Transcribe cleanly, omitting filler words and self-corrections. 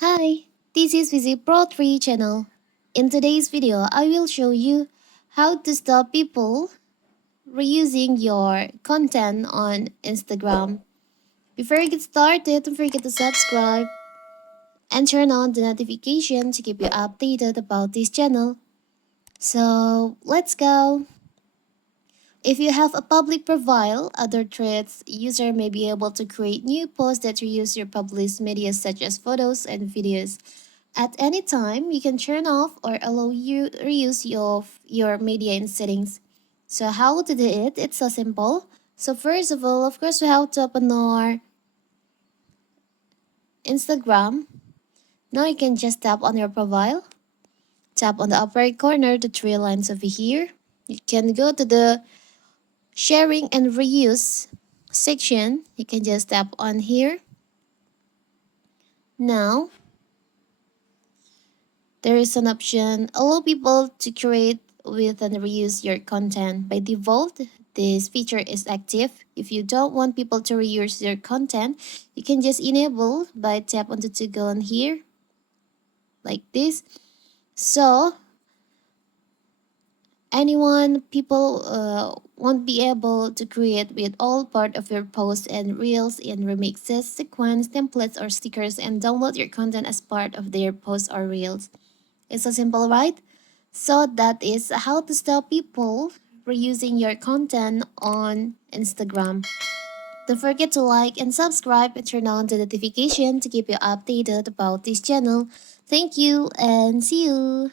Hi, this is Visit Pro 3 channel. In today's video, I will show you how to stop people reusing your content on Instagram. Before you get started, don't forget to subscribe and turn on the notification to keep you updated about this channel. So, let's go. If you have a public profile, other threads, user may be able to create new posts that reuse your published media such as photos and videos. At any time, you can turn off or allow you reuse your media in settings. So how to do it? It's so simple. So first of all, of course, we have to open our Instagram. Now you can just tap on your profile. Tap on the upper right corner, the three lines over here. You can go to the sharing and reuse section. You can just tap on here. Now, there is an option allow people to create with and reuse your content. By default, this feature is active. If you don't want people to reuse your content, you can just enable by tap on the to go on here like this. So people won't be able to create with all part of your posts and reels in remixes, sequence, templates, or stickers and download your content as part of their posts or reels. It's so simple, right? So that is how to stop people reusing your content on Instagram. Don't forget to like and subscribe and turn on the notification to keep you updated about this channel. Thank you and see you.